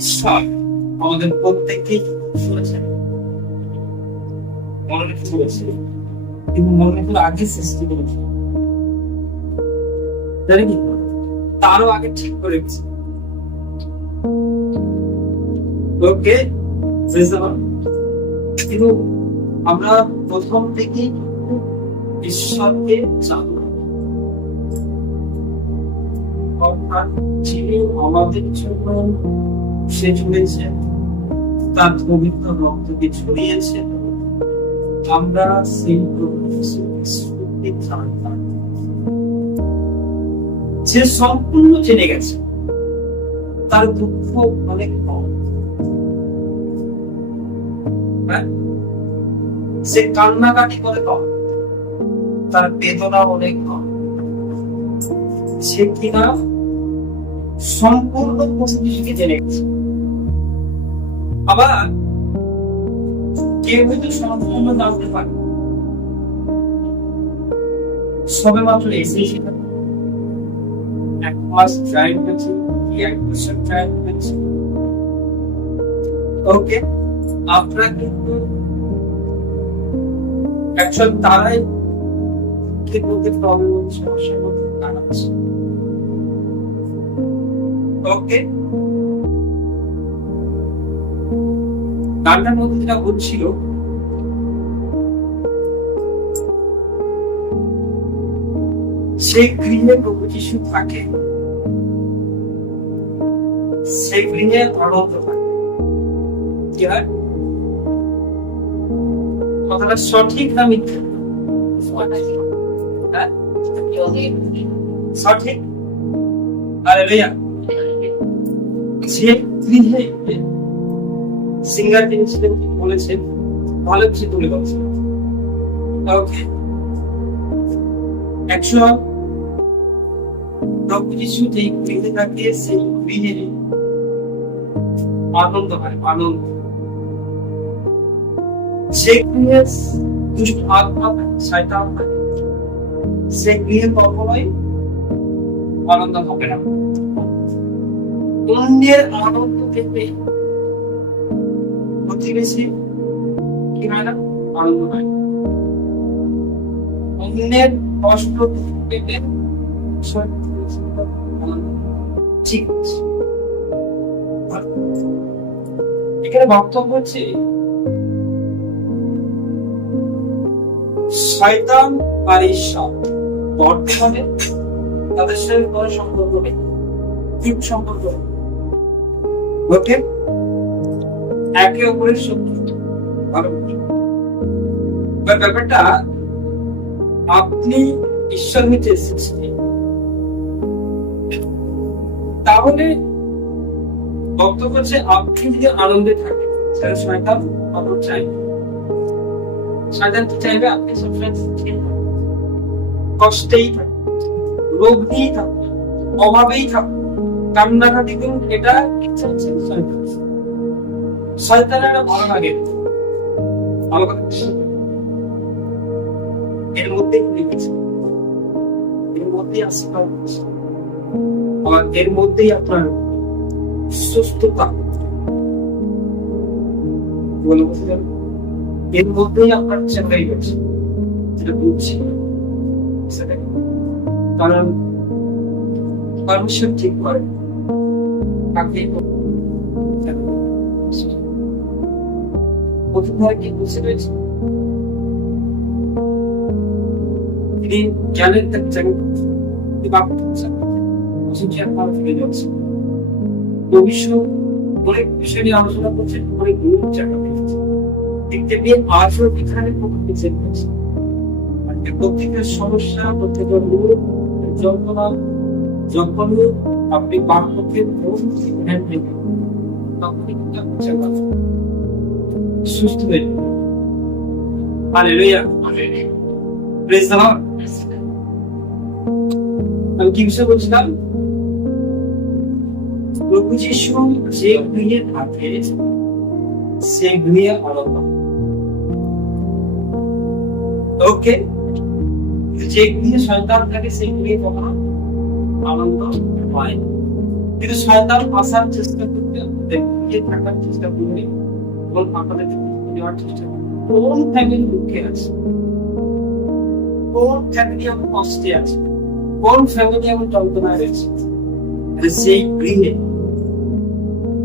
ঈশ্বর আমাদের প্রত্যেককেই করেছেন, মনোনীত করেছে, কিন্তু মনোনীত আগে সৃষ্টি করেছে, জানি কি তারও আগে ঠিক করে গেছে। ওকে, কিন্তু আমরা প্রথম থেকেই ঈশ্বরকে জানব, অর্থাৎ যিনি আমাদের জন্য সে চলেছে, তার পবিত্র রক্তকে ছড়িয়েছে, আমরা সেই প্রভুকে জানতাম। যে সম্পূর্ণ জেনে গেছে তার দুঃখ অনেক কম, সে কান্নাকাটি করে কম, তার বেদনা অনেক কম, সে কিনা সম্পূর্ণ পরিস্থিতিকে জেনে গেছে। আবার কেউ হয়তো সম্পূর্ণ জানতে পারে, সবে মাত্র এসেছে, এক মাস ড্রাইভ হয়েছে, এক বছর ড্রাইভ হয়েছে। ওকে, আপনারা কিন্তু অ্যাকচুয়ালি তারাই কি বলতে প্রবলেম সমস্যার মধ্যে দাঁড়াচ্ছে। ওকে, গানটার মধ্যে যেটা হচ্ছিল, সেই গৃহে প্রভু যিশু থাকে, সেই গৃহে আনন্দ থাকে। কি হয়? কথাটা সঠিক না মিথ্যা? সঠিক। হালেলুয়া। যে গৃহে সিঙ্গার তিনি ছিলেন, বলেছেন ভালো কিছু তুলে ধরছেন। ওকে, অ্যাকচুয়াল প্রভু যিশু যেই গৃহে থাকে, সেই গৃহে আনন্দ হয়, আনন্দ। যে গৃহে দুষ্ট আত্মা থাকে, শয়তান থাকে, সে গৃহে কখনোই আনন্দ হবে না। অন্যের আনন্দ দেখবে প্রতিবেশী কি হয় না, আনন্দ হয়। অন্যের কষ্ট পেতে ঠিক আছে। এখানে বক্তব্য হচ্ছে শয়তান আর ঈশ্বর বর্তমানে তাদের সাথে কোনো সম্পর্ক নেই, ঠিক সম্পর্ক। ওকে, একে অপরের শত্রু। ব্যাপারটা আপনি ঈশ্বর হইতে সৃষ্টি, তাহলে বক্তব্য হচ্ছে আপনি যদি আনন্দে থাকেন, তাহলে শয়তান আনন্দ চাইবে। শয়তান কি চাইবে? আপনি সবসময় কষ্টেই থাকবেন, রোগ নিয়েই থাকবেন, অভাবেই থাকবেন, কান্নাকাটি করুন। এটা ইচ্ছা হচ্ছে শয়তান। শয়তানের ভালো লাগে, ভালো কথা এর মধ্যেই লিখেছে, এর মধ্যেই আশীর্বাদ আছে, আর এর মধ্যেই আপনার সুস্থতা, এর মধ্যেই আপনার চেষ্টাই গেছে, যেটা বুঝছি। কারণ পারমিশন ঠিক করে কোথায় কি বুঝে রয়েছে, তিনি জ্ঞানের ফিরে যাচ্ছে। ভবিষ্যৎ অনেক বিষয় নিয়ে আলোচনা করছে, অনেক দূর জায়গা পেয়েছে, দেখতে পেয়ে আজও এখানে প্রত্যেকের সমস্যা, প্রত্যেকের রোগ, যন্ত্রণা, যখন আপনি বাক্যকে তখনই কিন্তু সুস্থ হয়ে যাবে। Hallelujah, praise the lord. আমি কি বিষয় বলছিলাম? প্রভু যিশু যে গৃহে থাকে, সে গৃহে আনন্দ। ওকে, যে গৃহে শয়তান থাকে, সেই গৃহে কখনো আনন্দ হয়। কিন্তু শয়তান আসার চেষ্টা করতে লুকিয়ে থাকার চেষ্টা করবে এবং আপনাদেরকে দেওয়ার চেষ্টা করবে কোন ফ্যামিলি লুকিয়ে আছে, কোন ফ্যামিলি আমার কষ্টে আছে, কোন ফ্যামিলি আমার যন্ত্রণায় রয়েছে, সেই গৃহে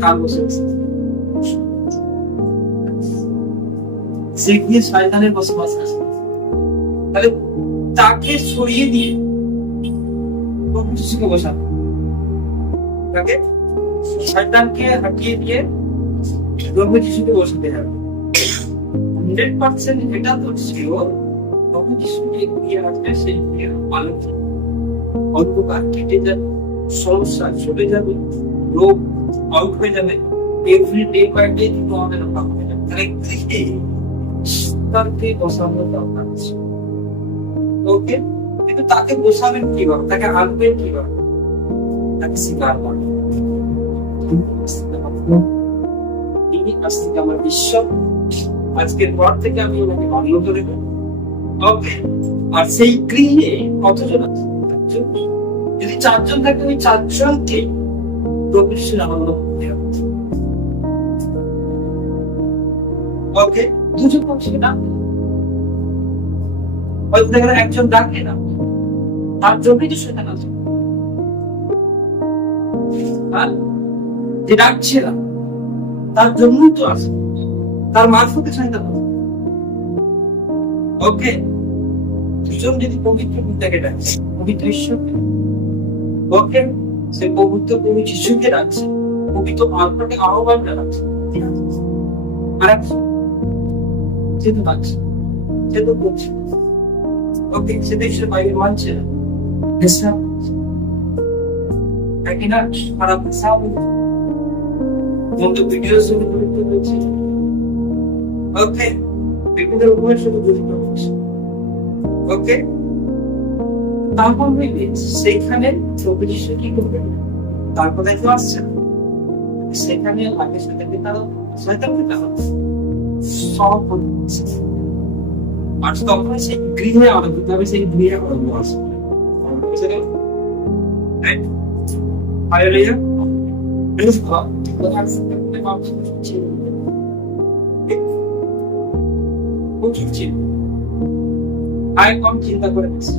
কাল বসে আছে, সে গৃহে শয়তানের বসবাস আছে। তাহলে তাকে সরিয়ে দিয়ে প্রভু যিশুকে বসানো, তাকে শয়তানকে হাঁটিয়ে দিয়ে প্রভু যিশুকে বসাতে হবে। 100% এটা তো শিওর প্রভু যিশু যে গৃহে আসবে সেই গৃহের আলো অন্ধকার কেটে যাবে, সমস্যা চলে যাবে, রোগ আউট হয়ে যাবে, এভরি ডে বাই ডে কিন্তু আমাদের রক্ষা হয়ে যাবে। তাহলে গৃহে তাকে বসানো দরকার আছে। ওকে, কিন্তু তাকে বসাবেন কিভাবে, তাকে আনবেন কিভাবে, তাকে স্বীকার করবেন। তিনি আজ থেকে আমার ঈশ্বর, আজকের পর থেকে আমি ওনাকে মান্য করে দেব। ওকে, আর সেই গৃহে কতজন আছে? যদি 4 জন থাকে, ওই 4 জনকে প্রভু যিশুর আনন্দ করতে হবে। ওকে, 2 জন মানুষকে ডাকবে, হয়তো দেখেন একজন ডাকে না, তার জন্যই তো শয়তান আছে। আর যে ডাকছে না তার জন্যই তো আছে, তার মারফতে শয়তান আছে। ওকে, দুজন যদি পবিত্র পিতাকে ডাকছে, পবিত্র ঈশ্বরকে, ওকে, সে পবিত্র প্রভু যিশুকে ডাকছে, পবিত্র আত্মাকে আহ্বান জানাচ্ছে, আর একজন সে তো ডাকছে, সে তো বলছে, ওকে, সে তো ঈশ্বর বাইরে মানছে না, একই না খারাপ মতো ভিডিও শুরু করতে হয়েছে। ওকে, বিভিন্ন রকমের শুধু জড়িত হচ্ছে। ওকে, তারপর হইলে সেখানে প্রভু যিশু কি করবে, তার কথাই তো আসছে না, সেখানে আগে শয়তানকে তারা সব করছে। আর তখন সেই গৃহে আরো দিতে হবে, সেই গৃহে আরো আসবে। Hallelujah. Praise God. I কম চিন্তা করে গেছি,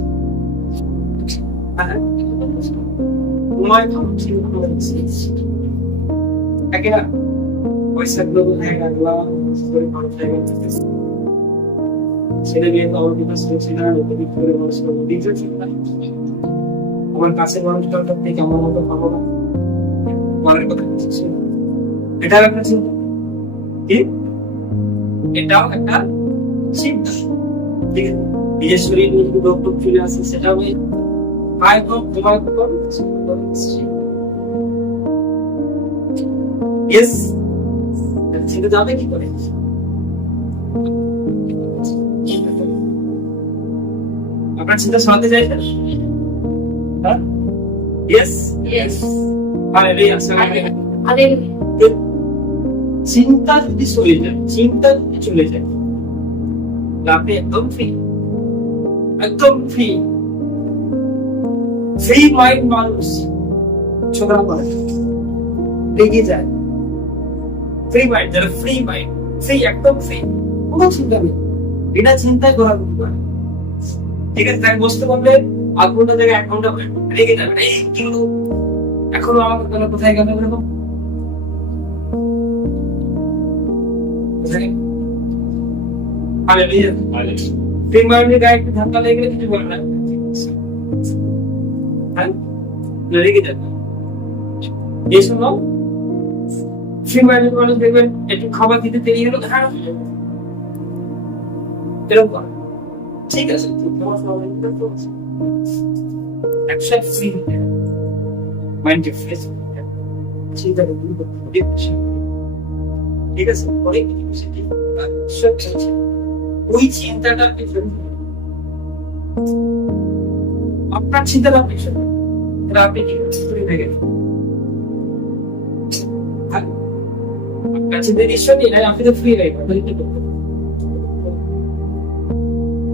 পয়সা গুলো ছেলে মেয়ে তো আমার বিকাশ করছে না, করে মানুষ আমার কাছে মানুষটার থেকে আমার মতো পাবো না, মনের কথা এটাও একটা চিন্তা, কি এটাও একটা চিন্তা। ঠিক আছে, নিজের শরীর নিয়ে রোগ টোগ চলে আসে, সেটাও আয় কম তোমার কম চিন্তা যাবে কি করে? আপনার চিন্তা শোনাতে চাইছেন? চিন্তা যদি চলে যায়, চিন্তা যদি চলে যায়, আপনি একদম ফ্রি, একদম ফ্রি। ফ্রি মাইন্ড মানুষ ছোকরা করে লেগে যায়। ফ্রি মাইন্ড, যারা ফ্রি মাইন্ড, ফ্রি, একদম ফ্রি, কোনো চিন্তা নেই, বিনা চিন্তায় করা করতে পারে। ঠিক আছে, তাই বসতে পারলে 8 ঘন্টা জায়গায় 1 ঘন্টা লেগে যাবে, এই কিন্তু এখনো আমাকে কোথায় গেল এরকম। ফ্রি মাইন্ডের গায়ে একটু ধাক্কা লেগে গেলে কিছু বলে না, হ্যাঁ লেগে যাবে। এই সময় ফ্রি মাইন্ডের মানুষ দেখবেন একটু খাবার দিতে দেরি হলো, হ্যাঁ এরকম ঠিক আছে, একসাথে ফ্রি মাইন্ডকে ফ্রেশ চিন্তাকে দূর করতে, ঠিক আছে, অনেক কিছু সব চলছে, ওই চিন্তাটা আপনি আপনার চিন্তাটা আপনি আপনি কি ফ্রি হয়ে গেলেন। আপনার চিন্তা ঈশ্বর নেই, আপনি তো ফ্রি হয়ে গেলেন। কি করতে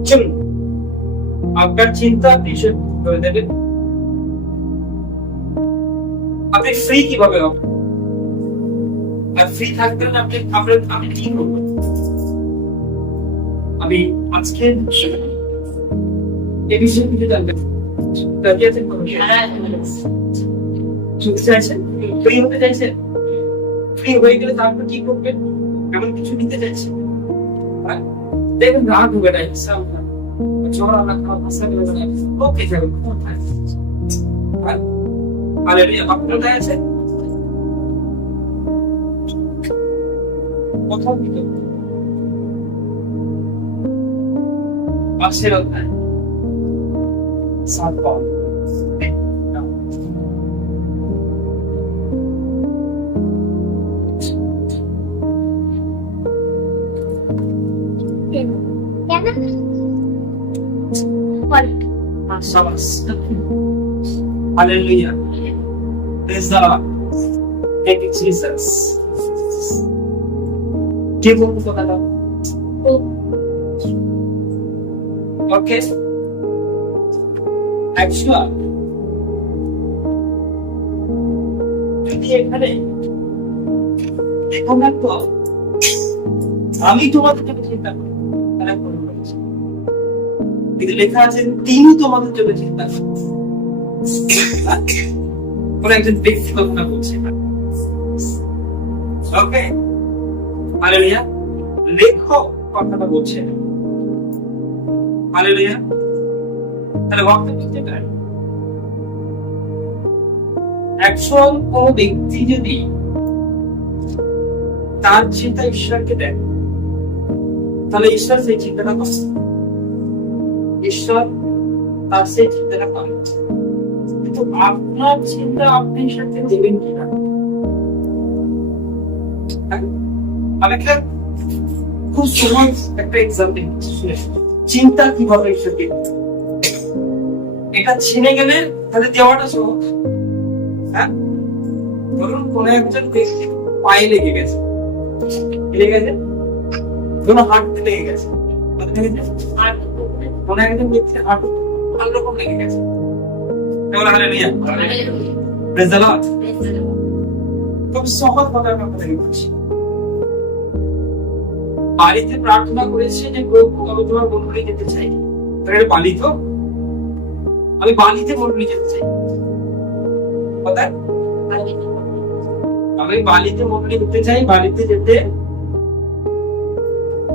চলুন, আপনার চিন্তা আপনি করে দেবেন। আপনি ফ্রি কিভাবে হবেন? আর ফ্রি থাকবেন আপনি কি করবেন? আমি আজকে এই বিষয়ে কিছু জানবেন। রাজি আছেন? শুনতে চাইছেন? ফ্রি হতে চাইছেন? ফ্রি হয়ে গেলে তারপর কি করবেন? এমন কিছু নিতে চাইছেন? দেখবেন রাগ হবে না, হিসাব না, ঝড় আমরা খাওয়া ভাষা গেলে ওকে যাবেন কোথায়? হালেলুয়া। আপনি কোথায় আছেন? কোথাও দিতে পাশের কোথায়? সাত পাও Hallelujah. Praise the Lord. Thank you, Jesus. কে বলবো কথাটা? Okay. Actually, যদি এখানে এখন তো আমি তোমাদের জন্য চিন্তা করি, তারা কোনো বলছে কিন্তু লেখা আছে তিনি তোমাদের জন্য চিন্তা করেন। কোন একজন ব্যক্তি কথা বলছে। ওকে, হালেলুয়া। লেখক কথাটা বলছে। হালেলুয়া। তাহলে বক্তব্য যেটা একজন কোন ব্যক্তি যদি তার চিন্তা ঈশ্বরকে দেয়, তাহলে ঈশ্বর সেই চিন্তাটা করে। ঈশ্বর তার সেই চিন্তাটা করে। কিন্তু আপনার চিন্তা আপনি ঈশ্বরকে দেবেন কিনা? আমি খুব সহজ একটা এক্সাম্পল চিন্তা কিভাবে ঈশ্বরকে, এটা ছিনে গেলে তাহলে দেওয়াটা সহজ। হ্যাঁ, ধরুন কোন একজন ব্যক্তি পায়ে লেগে গেছে, ধরুন হাঁটতে লেগে গেছে, কোন একজন ব্যক্তির হাঁটু ভালো রকম লেগে গেছে। খুব সহজ ভাবে আমি আপনাকে বলছি। বাড়িতে প্রার্থনা করেছে যে আমি তোমার মন্ডলী যেতে চাই, বালি তো আমি বালিতে মন্ডলী যেতে চাই। আমি বালিতে মন্ডলী যেতে চাই। বালিতে যেতে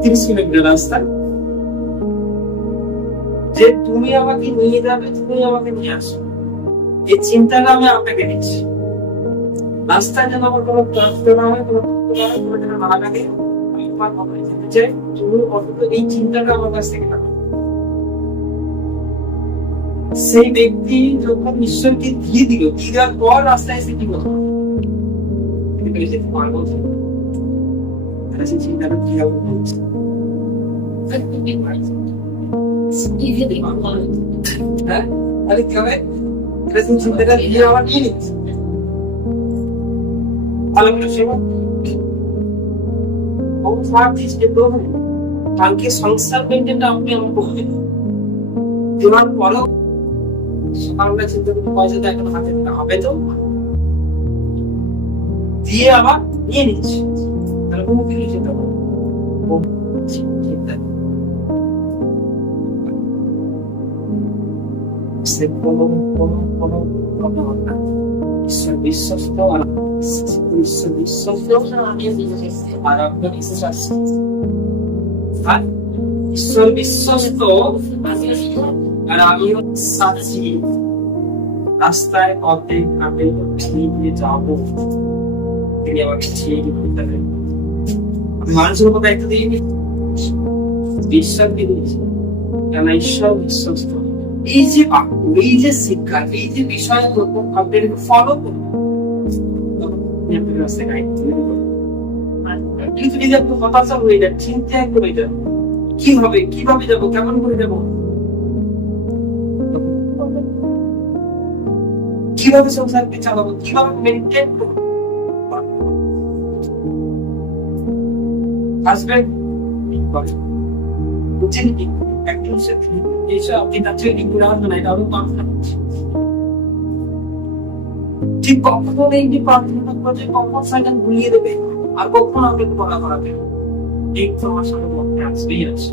30 কিলোমিটার রাস্তা। যে তুমি আমাকে নিয়ে যাবে, তুমি আমাকে নিয়ে আসো, এই চিন্তাটা আমি আপনাকে দিচ্ছি। রাস্তায় যেন আমার কোনো কষ্ট না হয়, কোনো যেন না লাগে, আমি তোমার মন্ডলী যেতে চাই। তুমি অন্তত এই চিন্তাটা আমার কাছ থেকে রাখো। সেই ব্যক্তি যখন ঈশ্বরকে দিয়ে দিল, দিয়ে দেওয়ার পর রাস্তায় এসে কি বলতো যেতে পারবো, তাহলে সেই চিন্তাটা কি হবে? হ্যাঁ, তাহলে কি হবে? সেই চিন্তাটা দিয়ে আবার নিয়ে নিচ্ছে। ভালো করে সেবা কালকে সংসার মেনটেনটা আপনি আমাকে বলবেন। দেওয়ার পরেও সকালবেলা চিন্তা করতে পয়সা তো এখন হাতে হবে, তো দিয়ে আবার নিয়ে নিচ্ছে। তাহলে কোনো কিছু চিন্তা করবো ঈশ্বর বিশ্বস্ত আর ঈশ্বর বিশ্বস্ত আর আপনার বিশ্বাস। ঈশ্বর বিশ্বস্ত আর আমিও সাক্ষী। রাস্তায় পথে ঘাটে নিয়ে যাবো, তিনি আমাকে ছেড়ে দিতে পারেন। আমি মানুষের উপর দায়িত্ব দিইনি, ঈশ্বরকে দিয়েছি। কেন? ঈশ্বর বিশ্বস্ত। এই যে বাক্য, এই যে শিক্ষা, এই যে বিষয়গুলো আপনাদের ফলো করুন, আপনার রাস্তায় গাইড করে দেবেন। কিন্তু যদি আপনি হতাশা হয়ে যান, চিন্তায় হয়ে যান, কি হবে, কিভাবে যাবো, কেমন করে যাবো, কিভাবে সংসারকে চালাবো, কিভাবে মেনটেন করবো, হাজবেন্ড বুঝছেন কি একটু এইসব আপনি তার থেকে লিখে নেওয়ার জন্য এটা আরো প্রার্থনা করছি। ঠিক কখন এই যে প্রার্থনা করছে, কখন শয়তান ভুলিয়ে দেবে আর কখনো আপনাকে বলা করাবে এই তোমার সাথে মধ্যে আসবেই আছে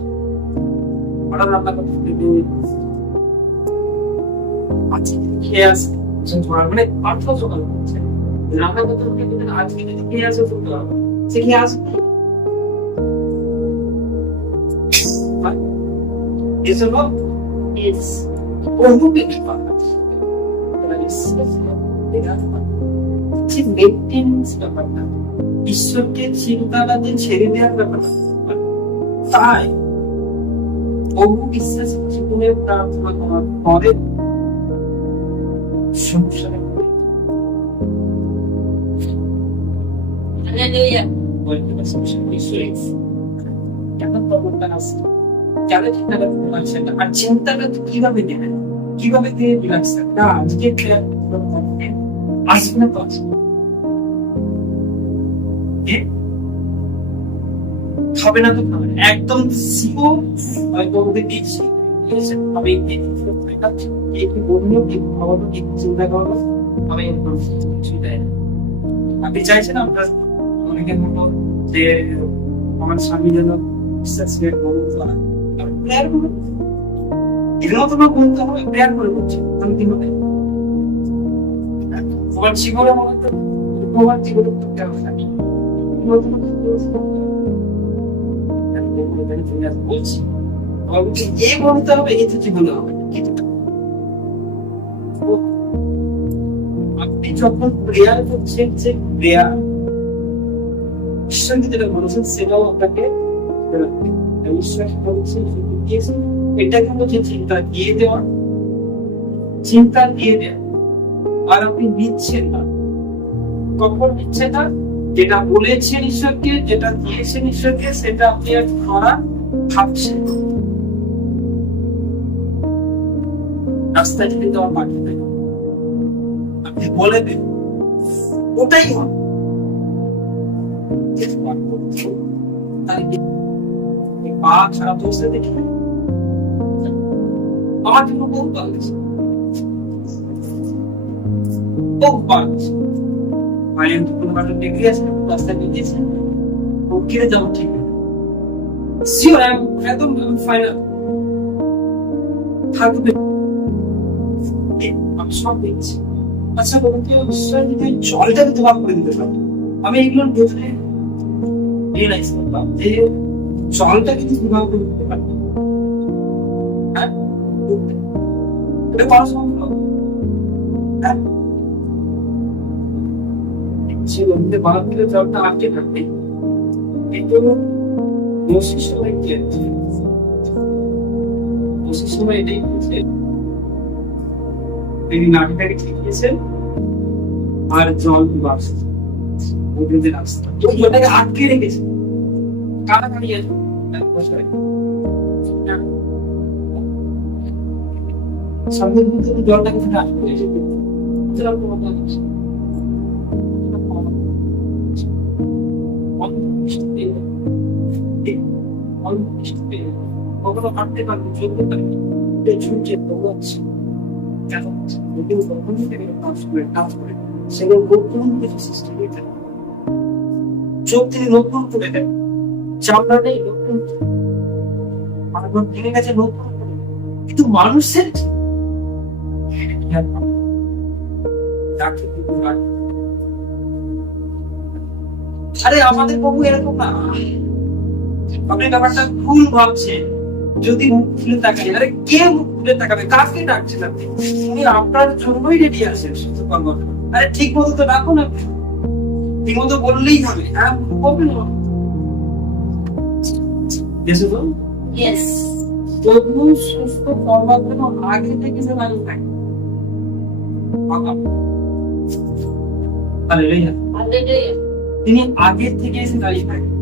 হঠাৎ রান্না করতে আজকে খেয়ে আসে মানে অর্থ জোগাড় করছে রান্না করতে আজকে যদি খেয়ে আসে বলতে হবে সে খেয়ে আসবে এসব ঈশ্বরকে চিন্তাটাতে ছেড়ে দেওয়ার ব্যাপারটা তাই বহু বিশ্বাস জীবনে প্রার্থনা করার পরে সংসারে আর চিন্তাটা কিভাবে নেবেন কিভাবে দিয়ে রিল্যাক্স না আজকে আসবে না তো আসবে খাবে না তো খাবে না একদম সিও হয়তো ওকে দিচ্ছি আমি কি বললো কি খাওয়ানো কি চিন্তা করবো আমি কিছুই দেয় না আপনি চাইছেন আপনার অনেকে মতো যে আমার স্বামী যেন বিশ্বাস করুন প্রেয়ার করুন এগুলো তোমার বলতে হবে প্রেয়ার করে বলছি আমি কি হবে তোমার জীবনে মনে তো তোমার জীবনে তো কেমন থাকে বলছি এ বলতে হবে এই তো জীবনে হবে আপনি যখন প্রেয়ার করছেন যে প্রেয়ার ঈশ্বরকে যেটা বলেছেন সেটাও আপনাকে ঈশ্বর বলছেন এটা কিন্তু যে চিন্তা দিয়ে দেওয়া চিন্তা দিয়ে দেওয়া আর আপনি নিচ্ছেন না কখন নিচ্ছেন না যেটা বলেছেন ঈশ্বরকে যেটা দিয়েছেন ঈশ্বরকে সেটা আপনি আর করা ভাবছেন রাস্তায় যদি তোমার মাটি দেয় আপনি বলে দেন ওটাই হয় পা খারাপ অবস্থা দেখি আমার জন্য বহু ভালো গেছে বহু ভালো মায়ের কোনো মানুষ ডিগ্রি আছে রাস্তায় বেরিয়েছে ও কিনে যাবো ঠিক শিওর একদম ফাইনাল থাকবে আমি সব দেখছি আচ্ছা বলুন তো ঈশ্বর যদি জলটাকে তোমার করে দিতে পারো আমি এগুলোর বোঝে রিয়েলাইজ করলাম যে জলটা কিন্তু বিবাহ করে দিতে পারবে হ্যাঁ এটা করা সম্ভব হ্যাঁ সে নদীতে বাঁধ দিলে জলটা আটকে থাকবে কিন্তু মসির সময় কি মসির সময় এটাই হয়েছে তিনি নাটকারি শিখিয়েছেন আর জল বাড়ছে নদীতে রাস্তা ওই জলটাকে আটকে রেখেছে কারা দাঁড়িয়ে আছে সামনে কিন্তু জলটাকে সেটা আটকে রেখেছে জল তোমার কখনো হাঁটতে পারবে চলতে পারবে ঝুঁকছে দৌড়াচ্ছে সেগুলো নতুন কিছু সৃষ্টি হয়ে থাকে চোখ তিনি নতুন করে দেন চামড়া নেই নতুন ভেঙে গেছে নতুন কিন্তু মানুষের আরে আমাদের প্রভু এরকম না আপনি ব্যাপারটা ভুল ভাবছেন যদি মুখ খুলে তাকাই আরে কে মুখ খুলে তাকাবে কাকে ডাকছেন আপনি উনি আপনার জন্যই রেডি আছেন আরে ঠিক মতো তো ডাকুন আপনি ঠিক মতো বললেই হবে হ্যাঁ বলবেন প্রভু সুস্থ করবার জন্য আগে থেকে যে দাঁড়িয়ে থাকে তিনি আগে থেকে এসে দাঁড়িয়ে থাকেন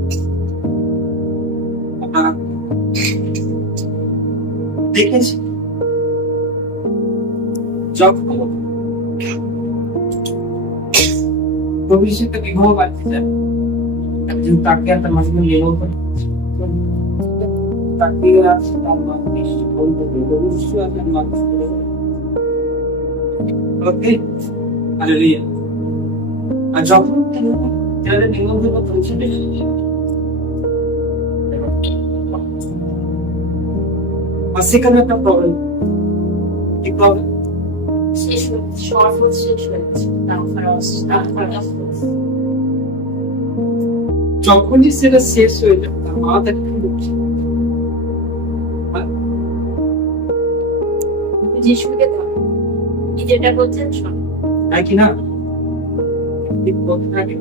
দেখেছি যখন ভবিষ্যতে বিবাহ বাড়তে চান একজন তাকে একটা মাঝখানে বিবাহ করে তাকে আর যখন যাদের নিবন্ধন হচ্ছে আর সেখানে একটা প্রবলেম, কি প্রবলেম? যখনই সেটা শেষ হয়ে যাবে তার মাথা কি করছে? যেটা বলছেন শোন, তাই কি না? ঠিক বলতে থাকে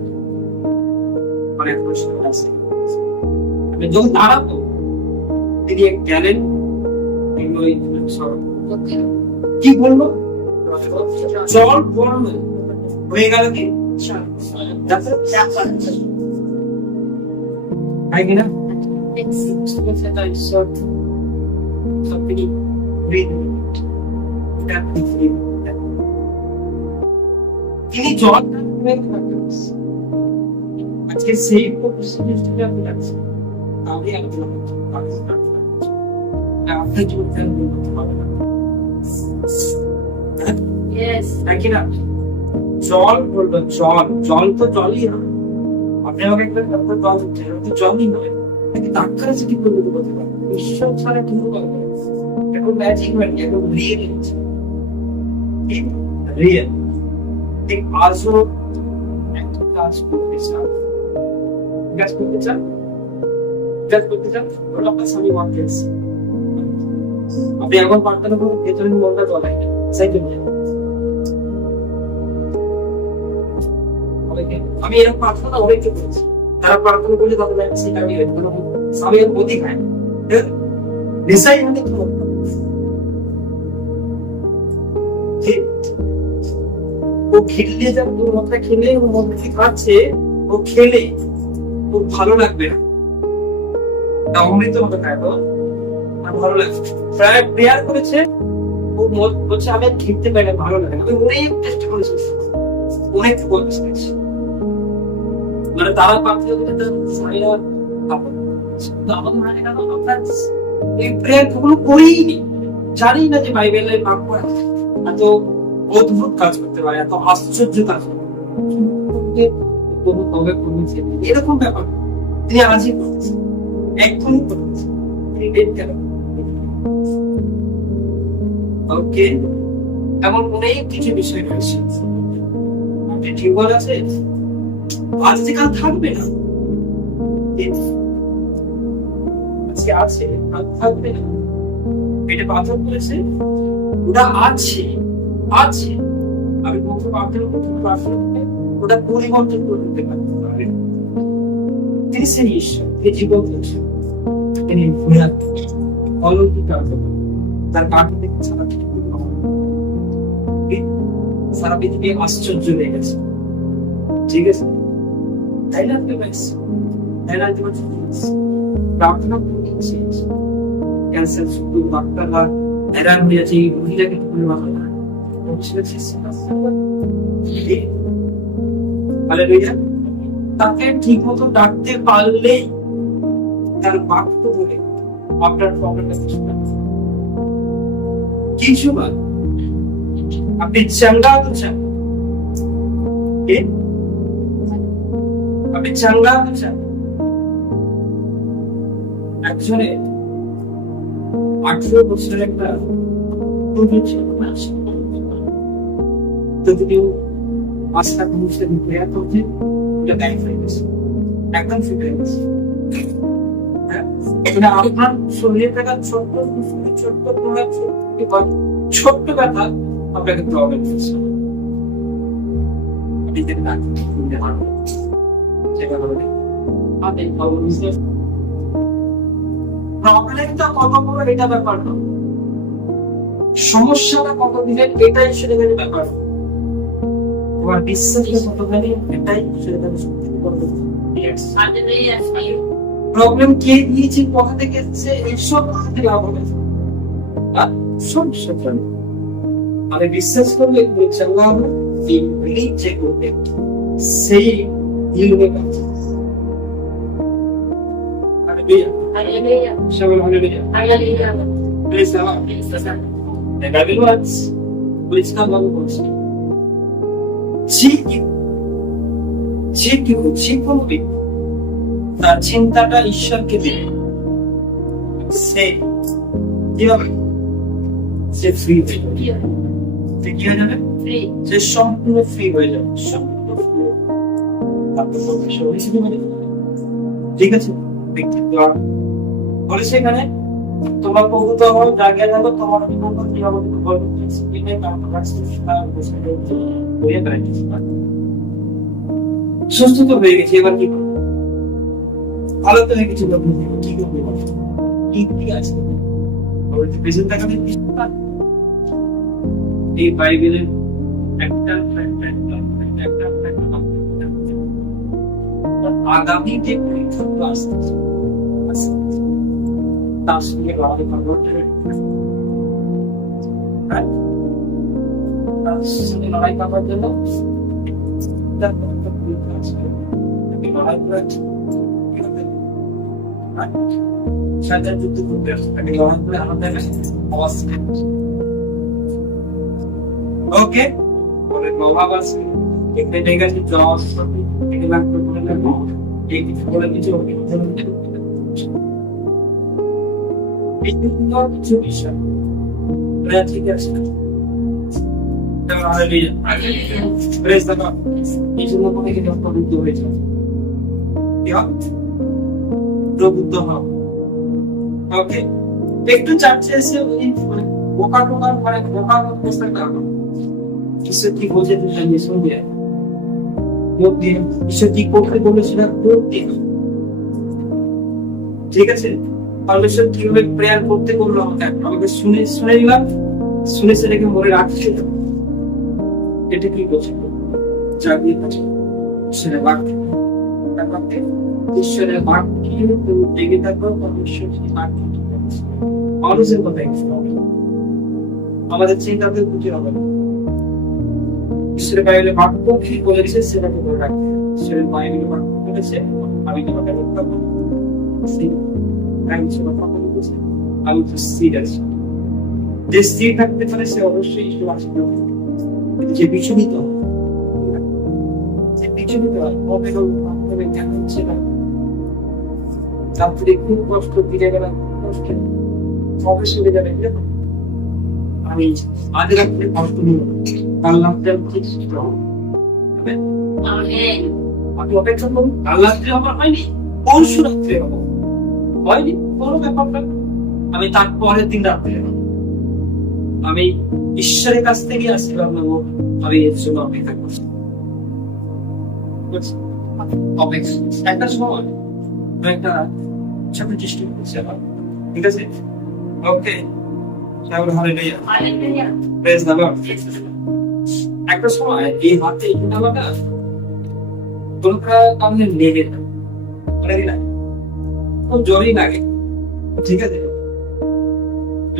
অনেক প্রশ্ন আছে। আমি যখন দাঁড়াবো তিনি গেলেন কি বললো? জল গরম হয়ে গেল কি তাই কিনা? তিনি জল আজকে সেই আমি আলোচনা করছি আপনার জীবন করতে পারবে না নাকি না? জল বললো জল, জল তো জলই না। আপনি আমাকে একটা জল দিচ্ছেন, তো জলই নয় নাকি ডাক্তার আছে কি করবে বলতে পারে? ঈশ্বর ছাড়া কি করবে? এখন ম্যাজিক হয়নি, এখন রিয়েল রিয়েল। ঠিক আজও একটা কাজ করতে চান, কাজ করতে চান, কাজ করতে চান, ওটা আপনার স্বামী ওয়ার্ক এসে আপনি এখন প্রার্থনা করুন, ভেতরে মনটা চলাই সাইকেল আমি এরকম প্রার্থনা অনেককে করেছি, তারা প্রার্থনা করলে তাদের স্বামী গতি খায় নেশাই অনেক ও খেললে যা মনটা খেলে ও মন থেকে খাচ্ছে, ও খেলে খুব ভালো লাগবে না, অমৃত মতো খায় তো ভালো লাগবে। প্রায় প্রেয়ার করেছে, ও বলছে আমি আর খেলতে পারি না, ভালো লাগে না। আমি অনেক চেষ্টা করেছি, অনেক করেছি, মানে তারা পাঠিয়ে আমাদের মানে কেন আপনার এই প্রেয়ার গুলো করিনি, জানি না যে বাইবেলের বাক্য এত অদ্ভুত কাজ করতে পারে, এত আশ্চর্য কাজ এরকম ব্যাপার তিনি আজই করতেছেন, এক্ষুনি করতেছেন। ওকে, এমন অনেক কিছু বিষয় রয়েছে। আপনি টিউবার আছে, আজ যে কাল থাকবে না, আজকে আছে কাল থাকবে না, পেটে পাথর করেছে, ওটা আছে আছে, আমি বলতে ওটা পরিবর্তন করে দিতে পারেন। তিনি সেই ঈশ্বর, তিনি জীবন দিয়েছেন, তিনি অলৌকিক তার কাঠি থেকে সারা পৃথিবী আশ্চর্য হয়ে গেছে, ঠিক আছে? তাই না? তাই না? প্রার্থনা করছি ক্যান্সার শুধু ডাক্তাররা হ্যারান হয়ে যাচ্ছে, এই রোগীটাকে করে ভালো না তাকে ঠিক মতো ডাকতে পারলেই তার বাক্য বলে আপনার প্রবলেমটা কিছু না। আপনি চাঙ্গা তো চান, আপনি চাঙ্গা তো চান। একজনে 18 বছরের একটা একদম ফিট হয়ে গেছে। আপনার শরীরে থাকা ছোট্ট ছোট্ট ব্যথা আপনাকে প্রবলেম দিচ্ছে, প্রবলেমটা কত বড় এটা ব্যাপার না, সমস্যাটা কত দিনের এটাই সেটা ব্যাপার, তোমার বিশ্বাসটা কতখানি এটাই সেটা প্রবলেম কে দিয়েছে, কোথা থেকে এসেছে, এইসব লাভ হবে। আমি বিশ্বাস করবো যে করবে সেই যে কেউ যে কোনো ব্যক্তি তার চিন্তাটা ঈশ্বরকে দেবে, সে কি হবে? সে ফ্রি হয়ে যাবে। সে কি হয়ে যাবে? সে সম্পূর্ণ ফ্রি হয়ে যাবে, সম্পূর্ণ free। তারপর পরমেশ্বর হয়েছে মানে, ঠিক আছে? ব্যক্তিত্ব বলে সেখানে তোমার প্রভুত্ব হল জায়গা যাবো তোমার অভিজ্ঞতা কি হবে বলবো স্ক্রিনে কাউন্টার রাখছি বইয়ে প্র্যাকটিস করো। সুস্থ তো হয়ে গেছে, এবার কি করবো? ভালো তো হয়ে গেছে, কি করবো? কি আছে পেছন তাকাতে এই বাইবেলের একটা আগামী যে পরীক্ষাগুলো আসছে তার সঙ্গে লড়াই করতে তার সঙ্গে লড়াই করার জন্য লড়াই করে সাজার যুদ্ধ করতে তাকে লড়াই করে আমাদের আওয়াজ ওকে বলে প্রভাব আছে এখানে জায়গা যে জজ এখানে লাগবে বলে লাগবে এই কিছু বলে কিছু বিভিন্ন কিছু বিষয় ঠিক আছে। এই জন্য অনেকে প্রবুদ্ধ হয়েছে, প্রবুদ্ধ হও। ওকে, একটু চার্চে এসে বোকা টোকা মানে বোকা অবস্থা কারণ ঈশ্বর কি বলছে তুমি শুনবে, ঈশ্বর কি করতে বলেছিল করতে, ঠিক আছে? পারমেশ্বর কিভাবে প্রেয়ার করতে বললো আমাকে শুনে শুনে নিলাম, শুনে সেটাকে মনে রাখছে, এটা কি করছে জাগিয়ে আছে সেটা বাক্য, ঈশ্বরের বাক্যে তুমি লেগে থাকো। পারমেশ্বর বাক্য মানুষের কথা আমাদের চিন্তাতে বুঝে হবে না। ঈশ্বরের বাইবেলে বাক্য কি বলেছে সেটাকে মনে রাখতে, ঈশ্বরের বাইবেলে বাক্য বলেছে আমি তোমাকে রক্ষা করবো, আমি তো স্থির আছি। যে স্থির থাকতে পারে সে অবশ্যই ঈশ্বর আশীর্বাদ, কিন্তু যে বিচলিত হয় কবে কেন হচ্ছে না, তারপরে খুব কষ্ট ফিরে গেলাম, কষ্ট কবে চলে যাবে আমি আজ রাত্রে কষ্ট নিব, কাল রাত্রে আমি অপেক্ষা করুন, কাল রাত্রে আমার হয়নি, পরশু রাত্রে হবো, হয়নি কোনো ব্যাপার না, আমি তার পরের দিন রাত্রে আমি ঈশ্বরের কাছ থেকে আশীর্বাদ নেবো, আমি এর জন্য অপেক্ষা করছি। একটা সময় একটা ছোট চেষ্টা করছি আবার, ঠিক আছে? ওকে, একটা সময় এই হাতে এই টাকাটা তোলকা আমাদের লেগে না, খুব জোরেই লাগে, ঠিক আছে?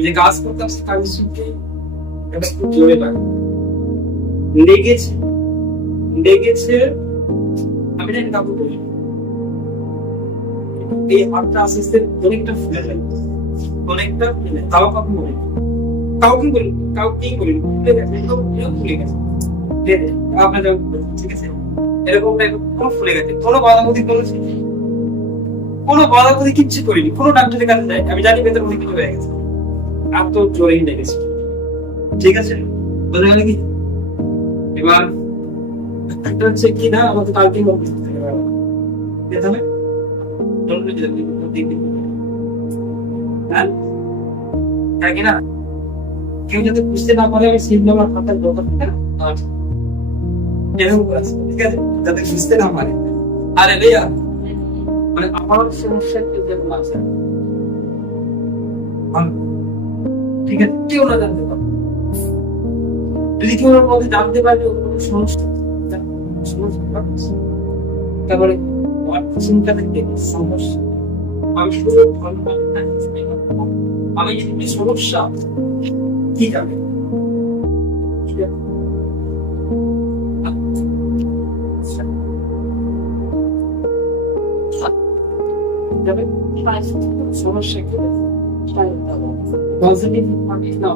যে কাজ করতাম সে কাজ শুনতে এটা খুব জোরে লাগে, লেগেছে আমি না কাউকে বলি এই হাতটা আস্তে আস্তে অনেকটা ফুলে যায়, অনেকটা ফুলে, তাও কাউকে বলি, কাউকেই বলি ফুলে গেছে, ফুলে গেছে, আপনার ঠিক আছে? এরকম কোনো ফুলে গেছে, কোনো বাধাবধি করেছি, কোনো বাধাবধি কিচ্ছু করিনি, কোনো ডাক্তারের কাছে যাই আমি জানি ভেতর মধ্যে কিছু হয়ে গেছে, আর তো জোরেই লেগেছে, ঠিক আছে? বোঝা গেল কি? এবার একটা হচ্ছে কি না আমাদের কালকে না কেউ যদি বুঝতে না পারে আমি সিম নাম্বার খাতার দরকার থাকে না, ঠিক আছে? যাতে বুঝতে না পারে, আরে ভাইয়া মানে আমার সমস্যা কেউ যেমন আছে, ঠিক আছে? কেউ না জানতে পারে, যদি কেউ ওর মধ্যে জানতে পারবে ওর কোনো সমস্যা, তারপরে চিন্তা থেকে সমস্যা, আমি শুধু আমি যদি সমস্যা কি যাবে সমস্যা কি পজিটিভ না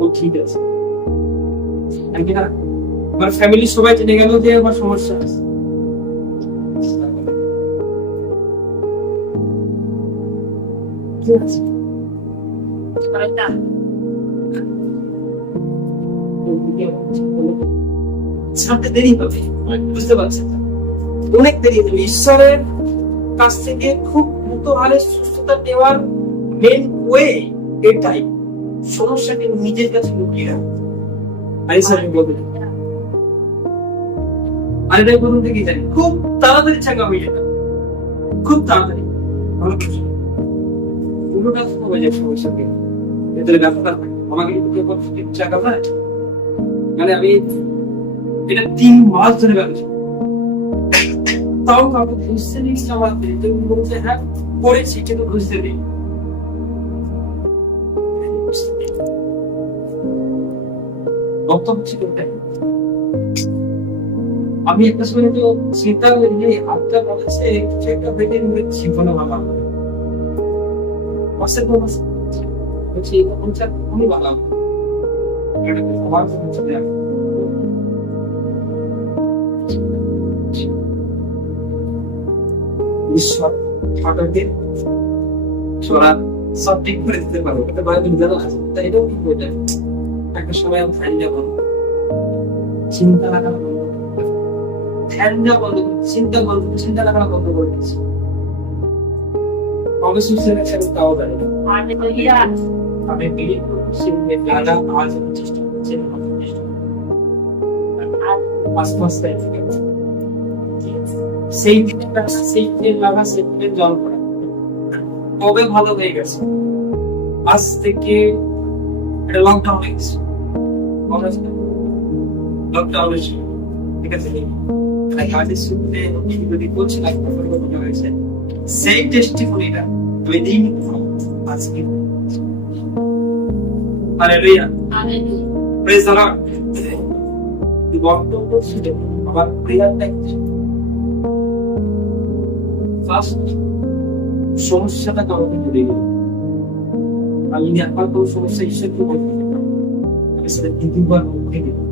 ও ঠিক আছে, আমার ফ্যামিলির সবাই জেনে গেল যে আমার সমস্যা আছে। ছাড়তে দেরি হবে, বুঝতে পারছেন? অনেক দেরি হবে। ঈশ্বরের কাছ থেকে খুব দ্রুত হারে সুস্থতা নেওয়ার মেন ওয়ে এটাই, সমস্যাকে নিজের কাছে লুকিয়ে রাখা। আর ঈশ্বর বলবেন, আর এটাই প্রথম থেকেই জানি, খুব তাড়াতাড়ি চাকা হয়ে যেত, খুব তাড়াতাড়ি। ভালো কিছু পুরোটা হয়ে যায় সমস্যাকে ভেতরে ব্যথা থাকে। আমাকে চাকা না, মানে আমি এটা 3 মাস ধরে ব্যবসা, তাও কাউকে বুঝতে দিচ্ছি। আমার বলছে হ্যাঁ করেছি, কিন্তু বুঝতে দিই। বক্তব্য ছিল আমি একটা সময় তো চিন্তা করি যে হাতটা বলেছে কিছু একটা ভেবে নিয়ে জীবনে ভালো বলছি এটা কোনটা খুবই ভালো এটাকে সবার সাথে ঈশ্বর ঠাকুরকে ছোড়া সব ঠিক করে দিতে পারবো, এটা বাইবেল জানা আছে। তাই এটাও ঠিক হয়ে যায়। একটা সময় আমি ধ্যান যাবো, চিন্তা রাখা বন্ধ, ধ্যান যাওয়া বন্ধ, চিন্তা রাখা বন্ধ করে দিচ্ছি। অবশ্যই তাও জানি না। আমি বিলিভ করছি যে দাদা আজ চেষ্টা করছে, আস্তে সেই দিনের লাগা সেই দিনের জল পড়া তবে ভালো হয়ে গেছে। আজ থেকে এটা লকডাউন হয়ে গেছে, লকডাউন হয়েছে, ঠিক আছে? কাজের সূত্রে যদি করছে পরিবর্তন হয়েছে, সেই টেস্টিমনিটা উইদিন আজকে। Hallelujah, praise the lord. বক্তব্য ছিল আবার প্রেয়ারটা ফার্স্ট সমস্যাটা কাউকে ধরে গেল। আমি যদি আমার কোনো সমস্যা ঈশ্বরকে বলতে পারতাম, আমি সেটা 2 বার মুখে দিতাম।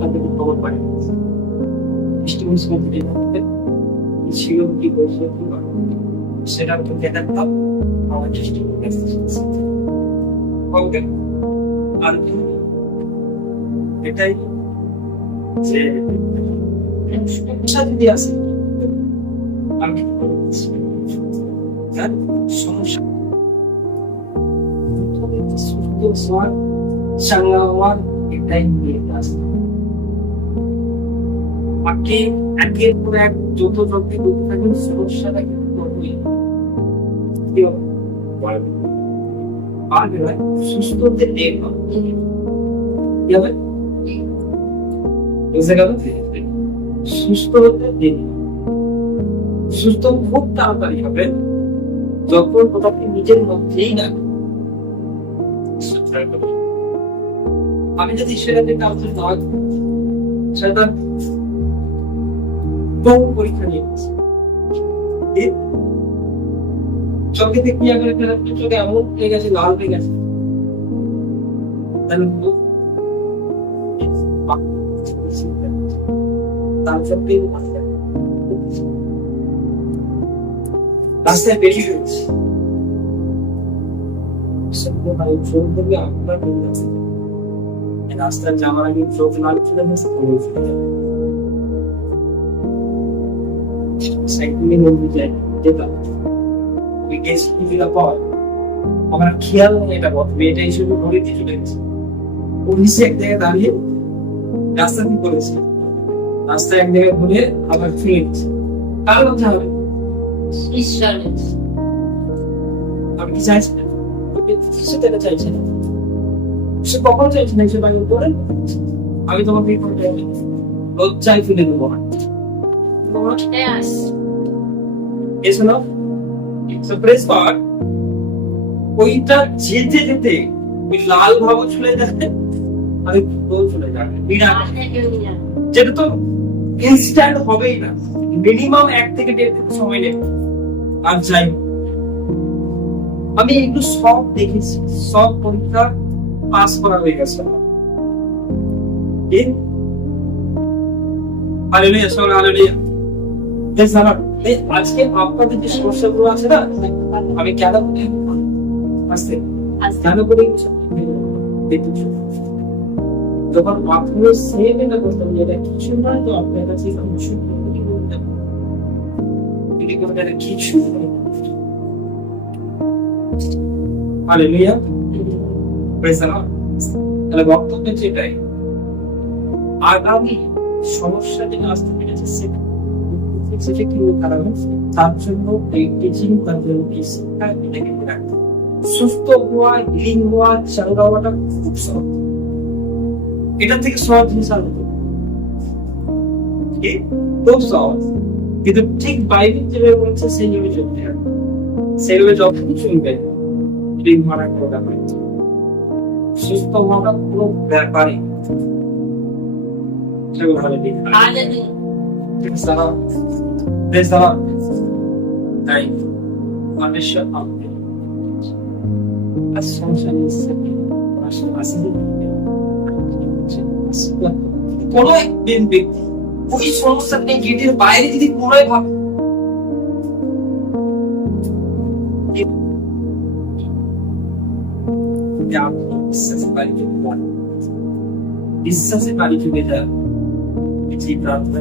তাদেরকে খবর পাই ছিল কি হয়েছে সেটার দেখাতাম আমার চেষ্টা করতে। আর এটাই যে সমস্যা যদি আসে আমি সমস্যা চাঙ্গা হওয়ার এটাই নিয়ে আসে। বাকি একের পর এক যত যতই করতে থাকবেন সমস্যাটা কিন্তু করবেই, পারবে না। সুস্থ হতে দেরি হবে, কি হবে বুঝতে গেল? সুস্থ হতে দেরি, সুস্থ খুব তাড়াতাড়ি হবে যখন ওটাকে নিজের মধ্যেই না। আমি যদি ঈশ্বরের কাছে না সেটা বহু পরীক্ষা নিয়েছি, চোখে দেখি আগে চোখে এমন হয়ে গেছে, লাল হয়ে গেছে, রাস্তায় বেরিয়ে গেছে রাস্তায় যাওয়ার আগে চোখ লাল ছিল, যেতাম আমার খেয়াল নেই এটা মেয়েটা হিসেবে ঘুরে দিয়ে চলে গেছে। পুলিশে এক জায়গায় দাঁড়িয়ে রাস্তা কি করেছে, রাস্তায় এক জায়গায় ঘুরে আবার ফিরে গেছে। কার কথা হবে? আমি কি চাইছি না? সেটা চাইছি না, সে কখন চাইছে না সে বাড়ি করে আমি তোমাকে লজ্জায় ফেলে দেবো না। ওইটা যেতে যেতে লাল ভাব চলে যাবে, আমি চলে যাবে, যেটা তো ইনস্ট্যান্ট হবেই না, মিনিমাম 1 থেকে 1.5 সময় নেবে। আর যাই আমি এগুলো সব দেখেছি, সব পরীক্ষা পাস করা হয়ে গেছে আমার। হালেলুয়া, সবাই হালেলুয়া। আজকে আপনাদের যে সমস্যাগুলো আছে না, আমি কেন আসতে কেন করে যখন আপনি সেম এটা করতেন, এটা কিছু নয়, তো আপনার কাছে কিছু হালেলুয়া, প্রেজ দ্য লর্ড। তাহলে বক্তব্য যেটাই, আগামী সমস্যা যেটা আসতে পেরেছে সেটা কি কারণে, তার জন্য এই টিচিং, তার জন্য এই শিক্ষা, এটাকে রাখতে সুস্থ হওয়া, হিলিং হওয়া, চাঙ্গা হওয়াটা খুব সহজ। এটা থেকে সহজ জিনিস আর খুব সহজ, কিন্তু ঠিক বাইরে যেভাবে বলছে সেইভাবে চলতে হবে, সেইভাবে যখন চলবে হিলিং হওয়াটা কোনো ব্যাপার, সুস্থ হওয়াটা পুরো ব্যাপারই। সেগুলো ভালো দিক তাই মানুষের কোন একদিন ব্যক্তি ওই সমস্যা নিয়ে গেটের বাইরে যদি পুরাই ভাবে, বিশ্বাসে বাড়ি চলে যায়, যে প্রার্থনা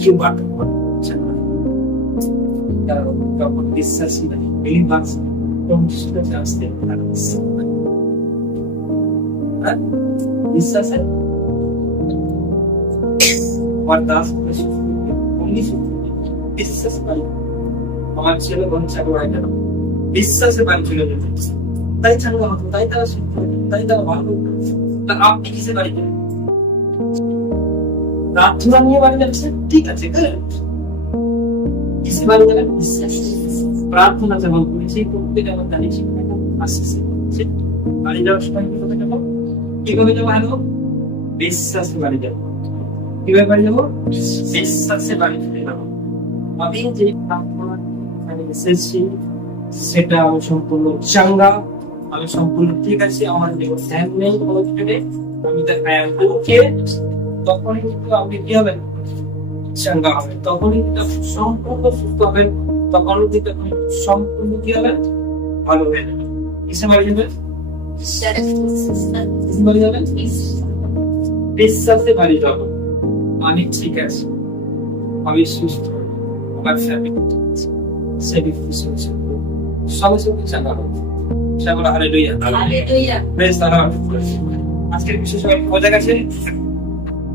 কেউ বাটন করছে না, কারণ যখন বিশ্বাসী নাই, আসতে বিশ্বাসে বিশ্বাস বাড়ি, আমার ছেলে বোন চাকরি হয় কেন, বিশ্বাসে বাড়ি চলে যেতে, তাই চাঙ্গা হতো, তাই তারা শিখতে, তাই তারা ভালো। আপনি কিসে বাড়ি যাবেন? প্রার্থনা নিয়ে বাড়ি যাচ্ছেন, ঠিক আছে, কিসে বাড়ি যাবেন? বিশ্বাস। প্রার্থনা যেমন করেছি, প্রত্যেক আমার জানিয়েছি আসছে বাড়ি যাওয়ার সময় কিভাবে যাবো, কিভাবে যাবো? হ্যালো, বিশ্বাসে বাড়ি যাবো। কিভাবে বাড়ি যাবো? বিশ্বাসে বাড়ি চলে যাবো। আমি যে প্রার্থনা এসেছি সেটা আমি সম্পূর্ণ চাঙ্গা, আমি সম্পূর্ণ ঠিক আছে, আমার যেমন ধ্যান নেই কোনো কিছু নেই, আমি ওকে, তখনই কিন্তু আপনি কি হবেন? চাঙ্গা হবেন, তখনই কিন্তু আপনি সম্পূর্ণ সুস্থ হবেন, তখনই কিন্তু আপনি সম্পূর্ণ কি হবেন? ভালো হয়ে যাবেন। কিসে বাড়ি যাবেন? বাড়ি যাবেন বিশ্বাসে বাড়ি যাবো, আমি ঠিক আছে, আমি সুস্থ, আমার ফ্যামিলি সবাই সঙ্গে চাঙ্গা হবে। সেগুলো hallelujah, hallelujah, praise the lord. আজকের বিশেষ বোঝা গেছে।